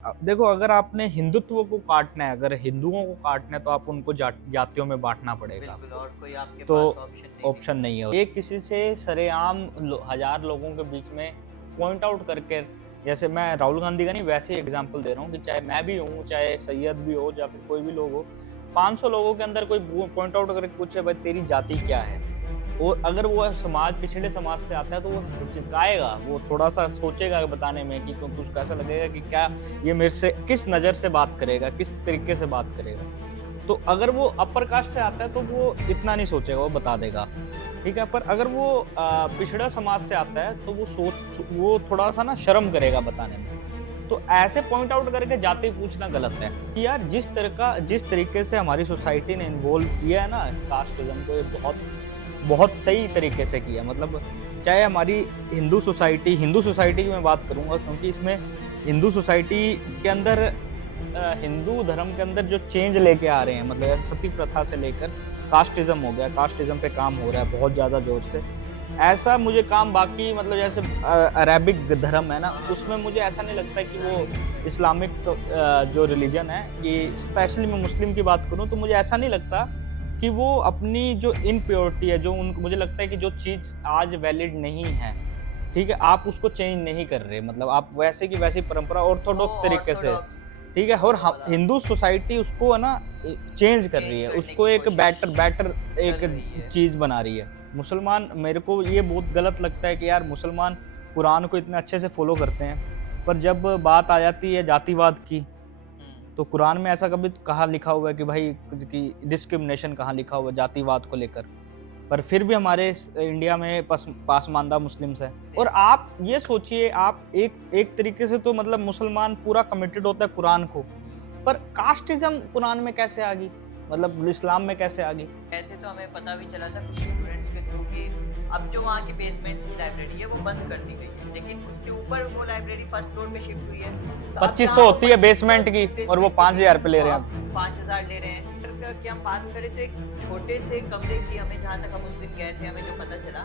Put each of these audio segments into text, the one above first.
देखो, अगर आपने हिंदुत्व को काटना है, अगर हिंदुओं को काटना है तो आप उनको जातियों में बाँटना पड़ेगा बिल्कुल आपको। और कोई आपके तो पास ऑप्शन नहीं ऑप्शन दिखता। नहीं है। ये किसी से सरेआम हज़ार लोगों के बीच में पॉइंट आउट करके, जैसे मैं राहुल गांधी का नहीं, वैसे ही एग्ज़ाम्पल दे रहा हूँ कि चाहे मैं भी हूँ, चाहे सैयद भी हो या फिर कोई भी लोग हो, 500 लोगों के अंदर कोई पॉइंट आउट करके पूछे भाई तेरी जाति क्या है? और अगर वो समाज पिछड़े समाज से आता है तो वो हिचकाएगा, वो थोड़ा-सा सोचेगा बताने में कि तो उसको ऐसा लगेगा कि क्या ये मेरे से किस नज़र से बात करेगा, किस तरीके से बात करेगा। तो अगर वो अपर कास्ट से आता है तो वो इतना नहीं सोचेगा, वो बता देगा, ठीक है? पर अगर वो पिछड़ा समाज से आता है तो वो थोड़ा-सा ना शर्म करेगा बताने में। तो ऐसे पॉइंट आउट करके जाति पूछना गलत है कि यार जिस तरीके से हमारी सोसाइटी ने इन्वॉल्व किया है ना कास्टिज्म को, ये बहुत बहुत सही तरीके से किया। मतलब चाहे हमारी हिंदू सोसाइटी की मैं बात करूंगा, क्योंकि इसमें हिंदू सोसाइटी के अंदर हिंदू धर्म के अंदर जो चेंज लेके आ रहे हैं, मतलब ऐसे सती प्रथा से लेकर कास्टिज्म हो गया, कास्टिज्म पे काम हो रहा है बहुत ज्यादा जोर से। ऐसा मुझे काम बाकी मतलब जैसे अरेबिक धर्म है ना, हाँ, हाँ, उसमें हाँ। मुझे ऐसा नहीं लगता कि वो इस्लामिक कंट्रीज़ में। इस्लामिक जो रिलीजन है, कि स्पेशली मैं मुस्लिम की बात करूँ तो मुझे ऐसा नहीं लगता कि वो अपनी जो इम्प्योरिटी है, जो उन मुझे लगता है कि जो चीज़ आज वैलिड नहीं है, ठीक है? आप उसको चेंज नहीं कर रहे, मतलब आप वैसे की वैसी परंपरा वो ऑर्थोडॉक्स तरीके से, ऑर्थोडॉक्स ठीक है? और वो ह वाला हिंदू सोसाइटी उसको है ना चेंज कर रही चेंज है, करने उसको की एक कोशिश बेटर बेटर एक चल रही है। चीज़ बना रही है। मुसलमान, मेरे को ये बहुत गलत लगता है कि यार मुसलमान कुरान को इतने अच्छे से फ़ॉलो करते हैं, पर जब बात आ जाती है जातिवाद की, हुँ। तो कुरान में ऐसा कभी कहाँ लिखा हुआ है कि भाई कि डिस्क्रिमिनेशन कहाँ लिखा हुआ है जातिवाद को लेकर? पर फिर भी हमारे इंडिया में पासमानदा मुस्लिम्स हैं। और सेम। आप ये सोचिए, आप एक एक तरीके से तो मतलब मुसलमान पूरा कमिटेड होता है कुरान को, पर कास्टिज़्म कुरान में कैसे आ गई? मतलब इस्लाम में कैसे आ गई? गए थे तो हमें पता भी चला था कुछ स्टूडेंट्स के थ्रू कि अब जो वहाँ की बेसमेंट्स की लाइब्रेरी है वो बंद कर दी गई है, लेकिन उसके ऊपर वो लाइब्रेरी फर्स्ट फ्लोर पे शिफ्ट हुई है। तो अब जहाँ 2500 वो होती है 2500 बेसमेंट की, और वो बेसमेंट की थी 5000 पे ले वो रहे हैं अब अब। 5000 ले रहे हैं। की हम बात करें तो एक छोटे से कमरे की, हमें जहाँ तक हम उस दिन गए थे हमें जो पता चला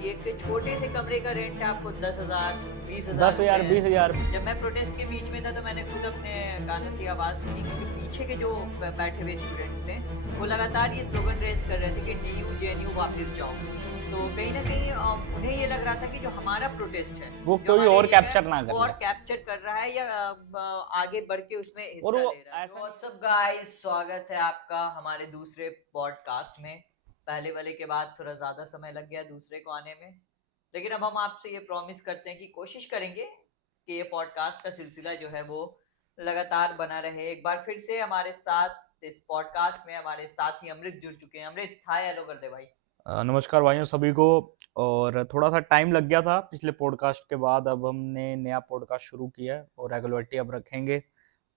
कि एक छोटे से कमरे का रेंट है आपको 10,000 20,000 10,000 रुपए। 20,000। जब मैं प्रोटेस्ट के बीच में था तो मैंने खुद अपने कानों से ये आवाज़ सुनी कि जो पीछे के जो बैठे हुए स्टूडेंट्स थे वो लगातार ये स्लोगन रेज़ कर रहे थे कि डीयू, जेएनयू वापस जाओ। तो कहीं न कहीं उन्हें ये लग रहा था कि जो हमारा प्रोटेस्ट है, वो जो कोई हमारे और एम है, कैप्चर ना वो कर और ले। कैप्चर कर रहा है या आगे बढ़ के उसमें और हिस्सा वो ले रहा है। तो ऐसा नहीं व्हाट्स अप गाइस, स्वागत है आपका हमारे दूसरे पॉडकास्ट में। पहले वाले के बाद थोड़ा ज़्यादा समय लग गया दूसरे को आने में। लेकिन अब हम आपसे ये प्रॉमिस करते हैं कि कोशिश करेंगे कि ये पॉडकास्ट का सिलसिला जो है वो लगातार बना रहे। एक बार फिर से हमारे साथ इस पॉडकास्ट में हमारे साथी अमृत जुड़ चुके हैं। अमृत, हाय हेलो कर दे भाई। नमस्कार भाइयों सभी को। और थोड़ा-सा टाइम लग गया था पिछले पॉडकास्ट के बाद, अब हमने नया पॉडकास्ट शुरू किया है और रेगुलरिटी अब रखेंगे।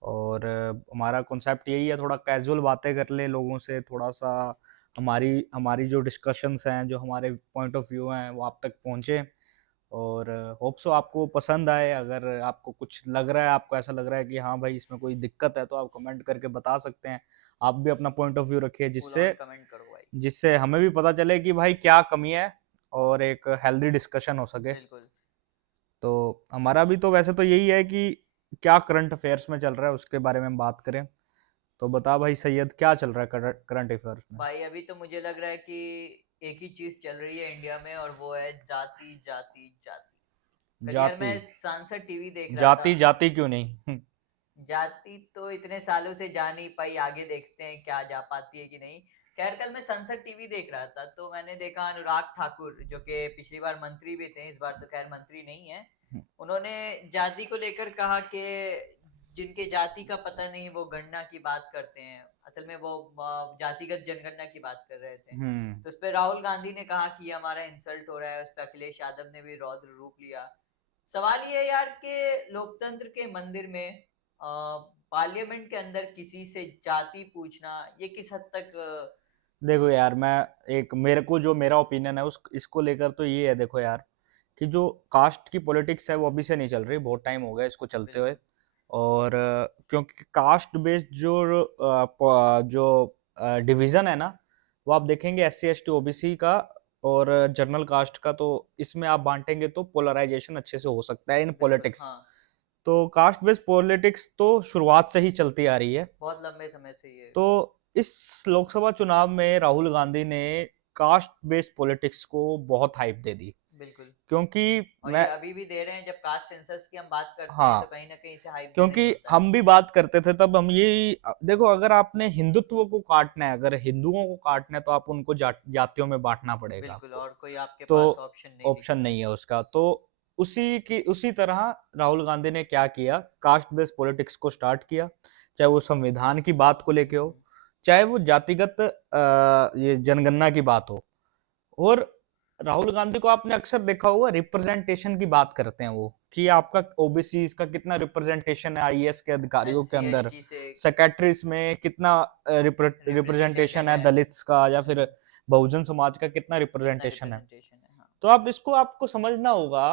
और हमारा कॉन्सेप्ट यही है, थोड़ा कैज़ुअल बातें कर लें लोगों से, थोड़ा-सा हमारी हमारी जो डिस्कशंस हैं, जो हमारे पॉइंट ऑफ व्यू हैं, वो आप तक पहुँचे। और होप सो आपको पसंद आए। अगर आपको कुछ लग रहा है, आपको ऐसा लग रहा है कि हाँ भाई इसमें कोई दिक्कत है, तो आप कमेंट करके बता सकते हैं। आप भी अपना पॉइंट ऑफ व्यू रखिए, फुल जिससे ऑन कमेंट करो भाई। जिससे हमें भी पता चले कि भाई क्या कमी है और एक हेल्दी डिस्कशन हो सके। बिल्कुल। तो हमारा भी तो वैसे तो यही है कि क्या करंट अफेयर्स में चल रहा है उसके बारे में हम बात करें। तो बता भाई सैयद, क्या चल रहा है करंट अफेयर्स में? भाई अभी तो मुझे लग रहा है कि एक ही चीज चल रही है इंडिया में और वो है जाति जाति जाति। कल यार जाति। मैं सांसद टीवी देख रहा था। जाति जाति क्यों नहीं? जाति तो इतने सालों से जा नहीं पाई, आगे देखते हैं क्या जा पाती है कि नहीं। खैर कल मैं संसद टीवी देख रहा था तो मैंने देखा अनुराग ठाकुर जो कि पिछली बार मंत्री भी थे, इस बार तो खैर मंत्री नहीं है। उन्होंने जाति को लेकर कहा कि जिनके जाति का पता नहीं वो गणना की बात करते हैं। असल में वो जातिगत जनगणना की बात कर रहे थे। हम्म। तो उस पर राहुल गांधी ने कहा कि ये हमारा इंसल्ट हो रहा है। उस पर अखिलेश यादव ने भी रौद्र रूप लिया। सवाल ये है यार कि लोकतंत्र के मंदिर में पार्लियामेंट के अंदर किसी से जाति पूछना ये किस हद तक देखो यार, मैं एक मेरे को जो मेरा ओपिनियन है उस इसको लेकर तो ये है, देखो यार, कि जो कास्ट की पॉलिटिक्स है वो अभी से नहीं चल रही, बहुत टाइम हो गया इसको चलते हुए। बिल्कुल। और क्योंकि कास्ट बेस्ड जो डिवीजन है ना, वो आप देखेंगे S C S T OBC का और जनरल कास्ट का, तो इसमें आप बांटेंगे तो पोलराइजेशन अच्छे से हो सकता है इन बिल्कुल पॉलिटिक्स। हाँ। तो कास्ट बेस्ड पॉलिटिक्स तो शुरुआत से ही चलती आ रही है। बहुत लंबे समय से ये तो इस लोकसभा चुनाव में राहुल गांधी ने कास्ट बेस्ड पॉलिटिक्स को बहुत हाइप दे दी, बिल्कुल। क्योंकि और मैं ये अभी भी दे रहे हैं, जब कास्ट सेंसस की हम बात करते हैं तो हाँ, कहीं ना कहीं इसे हाइप देने क्योंकि मिलता है। हम भी बात करते थे तब हम ये देखो, अगर आपने हिंदुत्व को काटना है, अगर हिंदुओं को काटना है तो आप उनको जातियों में बांटना पड़ेगा बिल्कुल, आपको। और कोई आपके तो पास ऑप्शन नहीं ऑप्शन दिखता। नहीं है उसका। तो उसी तरह राहुल गांधी ने क्या किया, कास्ट बेस्ड पॉलिटिक्स को स्टार्ट किया, चाहे वो संविधान की बात को लेके हो, चाहे वो जातिगत ये जनगणना की बात हो। और राहुल गांधी को आपने अक्सर देखा होगा, रिप्रेजेंटेशन की बात करते हैं वो, कि आपका ओबीसी का कितना रिप्रेजेंटेशन है आईएएस के अधिकारियों के एससी अंदर, एसटी से सेक्रेटरीज में कितना रिप्रेजेंटेशन रिप्रेजेंटेशन है, है, दलित्स का या फिर बहुजन समाज का कितना कितना रिप्रेजेंटेशन है। रिप्रेजेंटेशन है। हाँ तो आप इसको आपको समझना होगा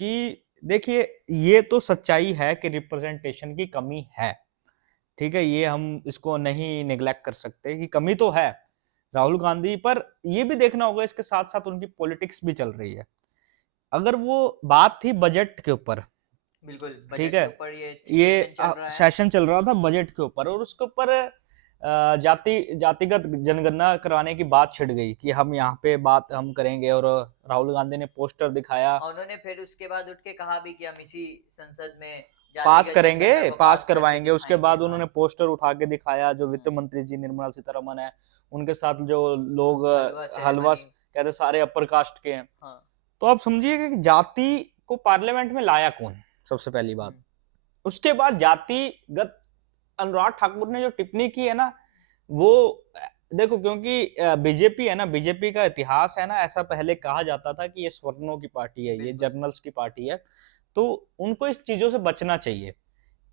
कि देखिए, ये तो सच्चाई है कि रिप्रेजेंटेशन की कमी है, ठीक है, ये हम इसको नहीं निग्लेक्ट कर सकते कि कमी तो है राहुल गांधी पर। ये भी देखना होगा इसके साथ साथ उनकी पॉलिटिक्स भी चल रही है। अगर वो बात थी बजट के ऊपर, बिल्कुल, ठीक बजट है, के ऊपर ये ये सेशन चल रहा है। सेशन चल रहा था बजट के ऊपर, और उसके ऊपर जातिगत जनगणना कराने की बात छिड़ गई कि हम यहाँ पे बात हम करेंगे, और राहुल गांधी ने पोस्टर दिखाया, और उन्होंने फिर उसके बाद उठ के कहा भी कि हम इसी संसद में पास जातिगत करेंगे, जनगणना को पास पास करके करवाएंगे। उसके दिखाएंगे। बाद हाँ उन्होंने पोस्टर उठा के दिखाया, जो वित्त हम्म, मंत्री जी निर्मला सीतारमन है, उनके साथ जो लोग हलवा हलवा सेरेमनी। कहते सारे अपर कास्ट के हैं। हाँ तो आप समझिए कि जाति को पार्लियामेंट में लाया कौन, सबसे पहली बात। उसके बाद जातिगत अनुराग ठाकुर ने जो टिप्पणी की है ना, वो देखो, क्योंकि बीजेपी है ना, बीजेपी का इतिहास है ना, ऐसा पहले कहा जाता था कि ये स्वर्णों की पार्टी है, ये बिल्कुल। जर्नल्स की पार्टी है। तो उनको इस चीजों से बचना चाहिए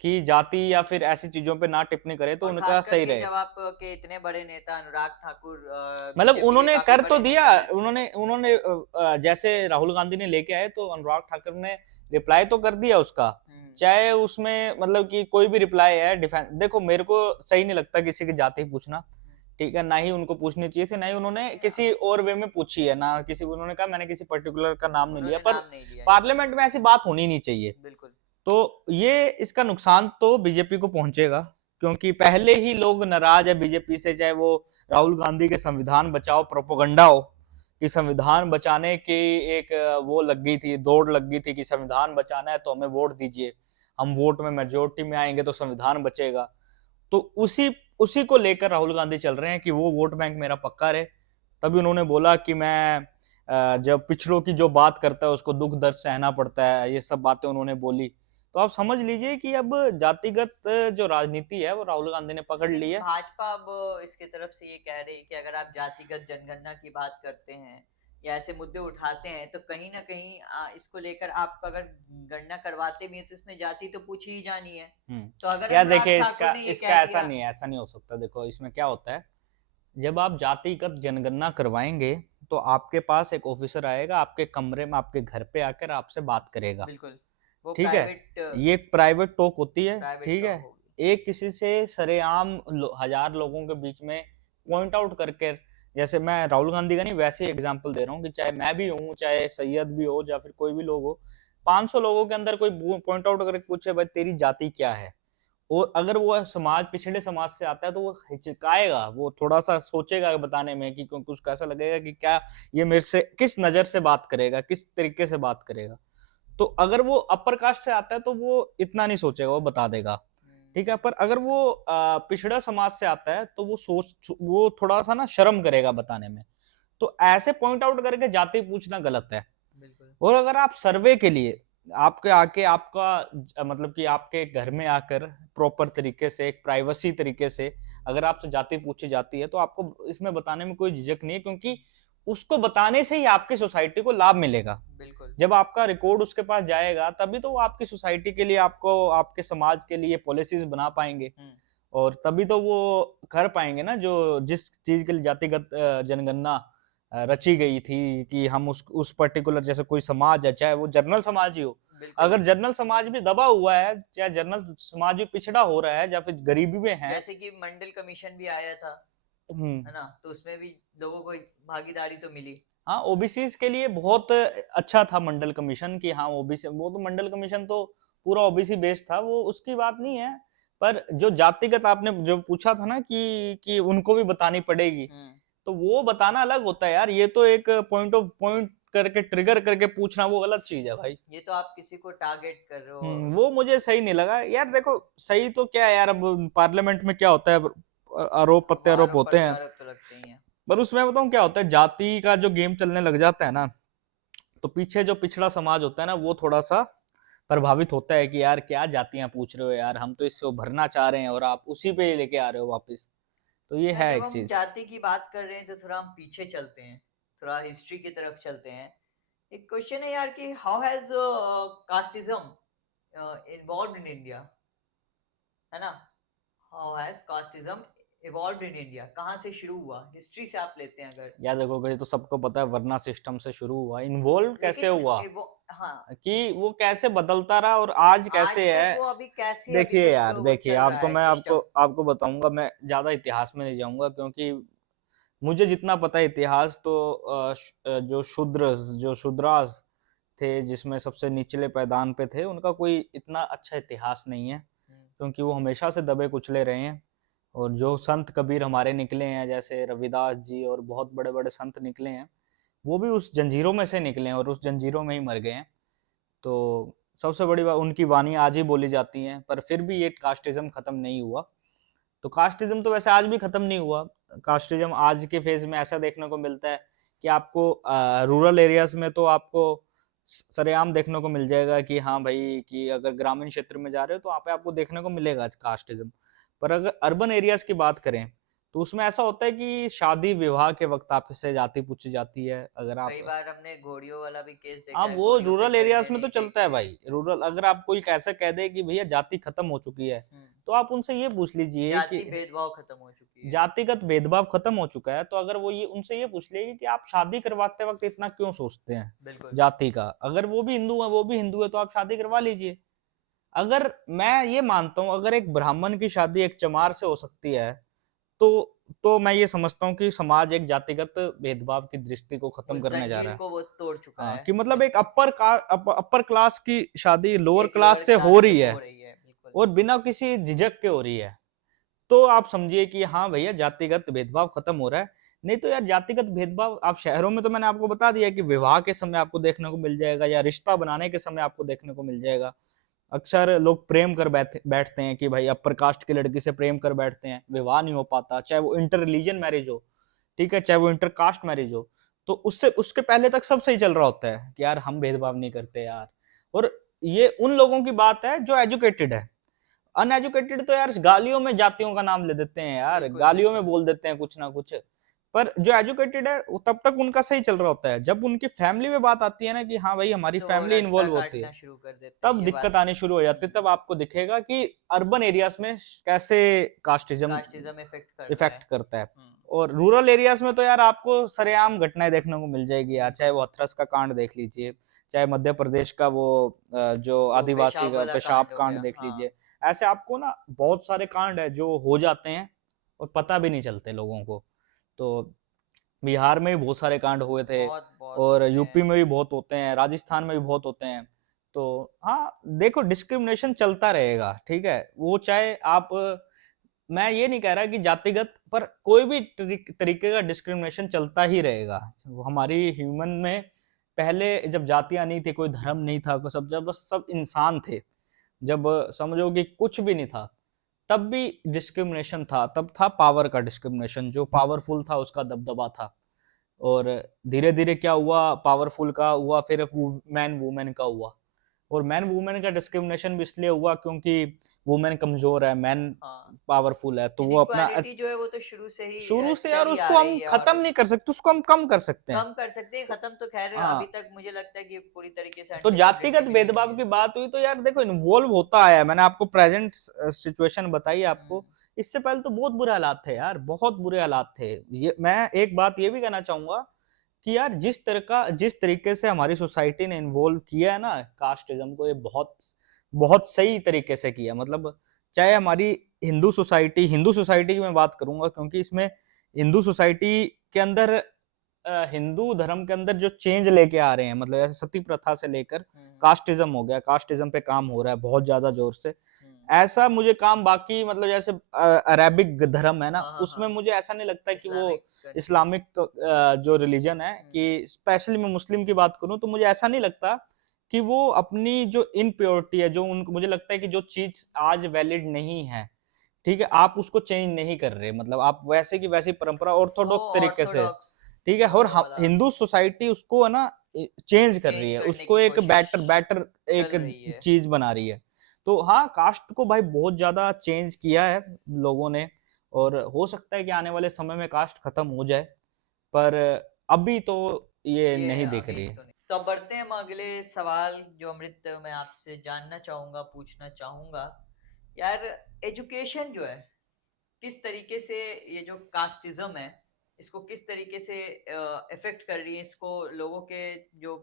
कि जाति या फिर ऐसी चीजों पे ना टिप्पणी करे, तो और उनका खास सही करके रहे। जब आपके इतने बड़े नेता अनुराग ठाकुर मतलब बीजेपी के उन्होंने काफी कर तो बड़े दिया, नेता हैं। उन्होंने उन्होंने जैसे राहुल गांधी ने लेके आए तो अनुराग ठाकुर ने रिप्लाई तो कर दिया उसका, चाहे उसमें मतलब कि कोई भी रिप्लाई है डिफेंस। देखो, मेरे को सही नहीं लगता किसी की जाति पूछना, ठीक है, ना ही उनको पूछनी चाहिए थी, ना ही उन्होंने किसी और वे में पूछी है, ना किसी उन्होंने कहा मैंने किसी पर्टिकुलर का नाम नहीं लिया, उन्होंने पर नाम नहीं लिया इनका। पार्लियामेंट में ऐसी बात होनी नहीं चाहिए। बिल्कुल। तो ये इसका नुकसान तो बीजेपी को पहुंचेगा, क्योंकि पहले ही लोग नाराज है बीजेपी से, चाहे वो राहुल गांधी के संविधान बचाओ प्रोपोगंडा हो, कि संविधान बचाने की एक वो लग गई थी, दौड़ लग गई थी कि संविधान बचाना है तो हमें वोट दीजिए, हम वोट में मेजोरिटी में आएंगे तो संविधान बचेगा। तो उसी उसी को लेकर राहुल गांधी चल रहे हैं कि वो वोट बैंक मेरा पक्का रहे। तभी उन्होंने बोला कि मैं जब पिछड़ों की जो बात करता है उसको दुख दर्द सहना पड़ता है, ये सब बातें उन्होंने बोली। तो आप समझ लीजिए कि अब जातिगत जो राजनीति है वो राहुल गांधी ने पकड़ लेकिन ली है। भाजपा अब इसके तरफ से ये कह रही है कि अगर आप जातिगत जनगणना की बात करते हैं या ऐसे मुद्दे उठाते हैं तो कहीं ना कहीं इसको लेकर आप अगर गणना करवाते भी हैं तो इसमें जाति तो पूछी ही जानी है। तो अगर यार अनुराग देखिए, ठाकुर इसका ने ये इसका कह ऐसा दिया। नहीं है, ऐसा नहीं हो सकता। देखो इसमें क्या होता है, जब आप जातिगत जनगणना करवाएंगे तो आपके पास एक ऑफिसर आएगा, आपके कमरे में आपके घर पे आकर आपसे बात करेगा, बिल्कुल, वो ठीक है, प्राइवेट ये एक प्राइवेट टॉक होती है, प्राइवेट ठीक है। टॉक होगी। एक किसी से सरेआम हजार लोगों के बीच में पॉइंट आउट करके, जैसे मैं राहुल गांधी का नहीं, वैसे एग्जांपल दे रहा हूँ कि चाहे मैं भी हूँ, चाहे सैयद भी हो, या फिर कोई भी लोग हो, 500 लोगों के अंदर कोई पॉइंट आउट करके पूछे भाई तेरी जाति क्या है, और अगर वो समाज पिछड़े समाज से आता है तो वो हिचकाएगा, वो थोड़ा सा सोचेगा बताने में, कि क्योंकि उसको ऐसा लगेगा कि क्या ये मेरे से किस नजर से बात करेगा, किस तरीके से बात करेगा। तो अगर वो अपर कास्ट से आता है तो वो इतना नहीं सोचेगा, वो बता देगा, ठीक है। पर अगर वो पिछड़ा समाज से आता है तो वो थोड़ा सा ना शर्म करेगा बताने में। तो ऐसे पॉइंट आउट करके जाति पूछना गलत है। बिल्कुल। और अगर आप सर्वे के लिए आपके आके आपका मतलब कि आपके घर में आकर प्रॉपर तरीके से, एक प्राइवेसी तरीके से अगर आपसे जाति पूछी जाती है तो आपको इसमें बताने में कोई झिझक नहीं है, क्योंकि उसको बताने से ही आपकी सोसाइटी को लाभ मिलेगा। बिल्कुल। जब आपका रिकॉर्ड उसके पास जाएगा तभी तो वो आपकी सोसाइटी के लिए, आपको आपके समाज के लिए पॉलिसीज बना पाएंगे, और तभी तो वो कर पाएंगे ना जो जिस चीज के लिए जातिगत जनगणना रची गई थी, कि हम उस पर्टिकुलर, जैसे कोई समाज है, चाहे वो जनरल समाज ही हो, बिल्कुल। अगर जनरल समाज भी दबा हुआ है, चाहे जनरल समाज भी पिछड़ा हो रहा है, या फिर गरीबी में है। जैसे कि मंडल कमीशन भी आया था, हम्म, है ना, तो उसमें भी लोगों को भागीदारी तो मिली। हाँ, ओबीसी के लिए बहुत अच्छा था मंडल कमीशन, कि हाँ ओबीसी, वो तो मंडल कमीशन तो पूरा ओबीसी बेस्ड था, वो उसकी बात नहीं है। पर जो जातिगत आपने जो पूछा था ना कि उनको भी बतानी पड़ेगी, तो वो बताना अलग होता है यार। ये तो एक पॉइंट करके ट्रिगर करके पूछना, वो गलत चीज है भाई। ये तो आप किसी को टारगेट कर रहे हो। वो मुझे सही नहीं लगा यार। देखो सही तो क्या है यार, अब पार्लियामेंट में क्या होता है, आरोप प्रत्यारोप होते हैं। प्रत्यारोप तो लगते ही हैं। पर उसमें बताऊं क्या होता है, जाति का जो गेम चलने लग जाता है ना, तो पीछे जो पिछड़ा समाज होता है ना, वो थोड़ा सा प्रभावित होता है कि यार क्या जातियां पूछ रहे हो यार, हम तो इससे उभरना चाह रहे हैं और आप उसी पे लेके आ रहे हो वापस। तो ये है जब एक हम चीज। जाति की बात कर रहे हैं तो थोड़ा हम पीछे चलते हैं, थोड़ा हिस्ट्री की तरफ चलते हैं। एक क्वेश्चन है यार कि how has casteism involved in India, है ना? How has casteism evolved in India, कहाँ से शुरू हुआ, हिस्ट्री से आप लेते हैं अगर। यार देखो, ये तो सबको पता है, वर्ना सिस्टम से शुरू हुआ। इन्वॉल्व कैसे लेकिन हुआ, हाँ, कि वो कैसे बदलता रहा और आज आज कैसे तक है। वो अभी देखिए तक यार, वो देखिए चल रहा आपको है मैं आपको सिस्टम। आपको बताऊंगा, मैं ज्यादा इतिहास में नहीं जाऊंगा, क्योंकि मुझे जितना पता है इतिहास, तो जो शूद्रास थे, जिसमें सबसे निचले पैदान पे थे, उनका कोई इतना अच्छा इतिहास नहीं है, क्योंकि वो हमेशा से दबे कुचले रहे हैं। और जो संत कबीर हमारे निकले हैं, जैसे रविदास जी और बहुत बड़े बड़े संत निकले हैं, वो भी उस जंजीरों में से निकले हैं और उस जंजीरों में ही मर गए हैं। तो सबसे बड़ी बात, उनकी वाणी आज ही बोली जाती हैं, पर फिर भी ये कास्टिज्म खत्म नहीं हुआ। तो कास्टिज्म तो वैसे आज भी खत्म नहीं हुआ। कास्टिज्म आज के फेज में ऐसा देखने को मिलता है कि आपको रूरल एरियाज में तो आपको सरेआम देखने को मिल जाएगा कि हाँ भाई, कि अगर ग्रामीण क्षेत्र में जा रहे हो तो वहाँ पे आपको देखने को मिलेगा कास्टिज्म। पर अगर अर्बन एरियाज की बात करें, तो उसमें ऐसा होता है कि शादी विवाह के वक्त आपसे जाति पूछी जाती है। अगर आप, कई बार हमने घोड़ियों वाला भी केस देखा हाँ है, वो घोड़ियों पे रूरल चढ़ने एरियाज में नहीं तो चलता है देते। भाई। रूरल, अगर आप कोई कैसे कह दे कि भैया जाति खत्म हो चुकी है, तो आप उनसे ये पूछ लीजिए कि जाति भेदभाव खत्म हो चुकी है। जातिगत भेदभाव खत्म हो चुका है, तो अगर वो ये उनसे ये पूछ लेगी कि आप शादी करवाते वक्त इतना क्यों सोचते हैं बिल्कुल। जाति का। अगर वो भी हिंदू है, वो भी हिंदू है, तो आप शादी करवा लीजिए। अगर मैं ये मानता हूं, अगर एक ब्राह्मण की शादी एक चमार से हो सकती है, तो मैं ये समझता हूँ कि समाज एक जातिगत भेदभाव की दृष्टि को खत्म उस करने जा जंजीर रहा है। को वो तोड़ चुका हाँ, है। कि मतलब एक बिल्कुल। अपर क्लास की शादी लोअर एक क्लास लोअर से हो क्लास से रही हो है, रही है, बिल्कुल। और बिना किसी झिझक के हो रही है, तो आप समझिए कि हाँ भैया, जातिगत भेदभाव खत्म हो रहा है। नहीं तो यार, जातिगत भेदभाव आप शहरों में, तो मैंने आपको बता दिया कि विवाह के समय आपको देखने को मिल जाएगा, या रिश्ता बनाने के समय आपको देखने को मिल जाएगा। अक्सर लोग प्रेम कर बैठते हैं कि भाई अपर कास्ट की लड़की से प्रेम कर बैठते हैं, विवाह नहीं हो पाता, चाहे वो इंटर रिलीजन मैरिज हो, ठीक है, चाहे वो इंटर कास्ट मैरिज हो। तो उससे उसके पहले तक सब सही चल रहा होता है कि यार हम भेदभाव नहीं करते यार। और ये उन लोगों की बात है जो एजुकेटेड है। अनएजुकेटेड तो यार गालियों में जातियों का नाम ले देते हैं यार, बिल्कुल, गालियों में बिल्कुल। बोल देते हैं कुछ ना कुछ। पर जो एजुकेटेड है, तब तक उनका सही चल रहा होता है। जब उनकी फैमिली में बात आती है ना कि हाँ भाई हमारी तो वो फैमिली रास्ता इन्वॉल्व होती काटना है, शुरू कर देते हैं, तब ये दिक्कत बात। आनी शुरू हो जाती है। तब आपको दिखेगा कि अर्बन एरियाज में कैसे कास्टिज्म कास्टिज्म इफेक्ट करता है। इफेक्ट करता है। और रूरल एरियाज में तो यार आपको सरेआम घटनाएं देखने को मिल जाएगी यार, चाहे वो हथरस का कांड देख लीजिए, चाहे मध्य प्रदेश का वो जो वो आदिवासी पेशाब का वाला पेशाब कांड हो कांड गया, देख हाँ। लीजिए। ऐसे आपको ना बहुत सारे कांड है जो हो जाते हैं और पता भी नहीं चलते लोगों को। तो बिहार में भी बहुत सारे कांड हुए थे, बहुत बहुत और होते यूपी हैं। में भी बहुत होते हैं, राजस्थान में भी बहुत होते हैं। तो हाँ देखो, डिस्क्रिमिनेशन चलता रहेगा, ठीक है, वो चाहे आप, मैं ये नहीं कह रहा कि जातिगत, पर कोई भी तरीके का डिस्क्रिमिनेशन चलता ही रहेगा। वो हमारी ह्यूमन में पहले जब जातियां नहीं थी, कोई धर्म नहीं था, सब जब बस सब इंसान थे, जब समझो कि कुछ भी नहीं था, तब भी डिस्क्रिमिनेशन था। तब था पावर का डिस्क्रिमिनेशन, जो पावरफुल था उसका दबदबा था। और धीरे धीरे क्या हुआ, पावरफुल का हुआ, फिर मैन वुमेन का हुआ। और मैन वुमेन का डिस्क्रिमिनेशन भी इसलिए हुआ क्योंकि वुमेन कमजोर है, मैन हाँ, पावरफुल है, तो वो अपना इनइक्वालिटी जो है वो तो शुरू से ही शुरू से, यार चली आ उसको हम रही है, खत्म और नहीं कर सकते, उसको हम कम कर सकते हैं। कम कर सकते हैं। खत्म तो खैर अभी हाँ, तक मुझे लगता है कि पूरी तरीके से तो 100% जातिगत हुई नहीं भेदभाव है। की बात हुई, तो यार देखो इन्वॉल्व होता आया है। मैंने आपको प्रेजेंट सिचुएशन बताई आपको, इससे पहले तो बहुत बुरे हालात थे यार, बहुत बुरे हालात थे। ये मैं एक बात ये भी कहना चाहूंगा कि यार जिस तरीके से हमारी सोसाइटी ने इन्वॉल्व किया है ना कास्टिज्म को, ये बहुत बहुत सही तरीके से किया। मतलब चाहे हमारी हिंदू सोसाइटी की मैं बात करूंगा, क्योंकि इसमें हिंदू सोसाइटी के अंदर हिंदू धर्म के अंदर जो चेंज लेके आ रहे हैं, मतलब ऐसे सती प्रथा से लेकर हम्म, कास्टिज्म हो गया, कास्टिज्म पे काम हो रहा है बहुत ज्यादा जोर से। हम्म, ऐसा मुझे काम बाकी मतलब जैसे अरेबिक धर्म है ना, हाँ हाँ उसमें हाँ, मुझे ऐसा नहीं लगता कि वो इस्लामिक कंट्री, इस्लामिक जो रिलीजन है, कि स्पेशली मैं मुस्लिम की बात करूं तो मुझे ऐसा नहीं लगता कि वो अपनी जो इनप्योरिटी है, जो उनको मुझे लगता है कि जो चीज आज वैलिड नहीं है, ठीक है, आप उसको चेंज नहीं कर रहे, मतलब आप वैसे की वैसी परंपरा वो ऑर्थोडॉक्स तरीके से, ऑर्थोडॉक्स ठीक है, और वाला हिंदू सोसाइटी उसको है ना चेंज कर रही चेंज है, करने उसको की एक कोशिश बेटर बेटर चल एक रही है। चीज बना रही है। तो हाँ, कास्ट को भाई बहुत ज्यादा चेंज किया है लोगों ने, और हो सकता है कि आने वाले समय में कास्ट खत्म हो जाए, पर अभी तो ये ये नहीं दिख अभी रही है। तो नहीं। तो अब बढ़ते हैं हम अगले सवाल जो अमृत मैं आपसे जानना चाहूंगा, पूछना चाहूंगा। यार, एजुकेशन जो है किस तरीके से, ये जो कास्टिज्म है इसको किस तरीके से इफेक्ट कर रही है, इसको लोगों के जो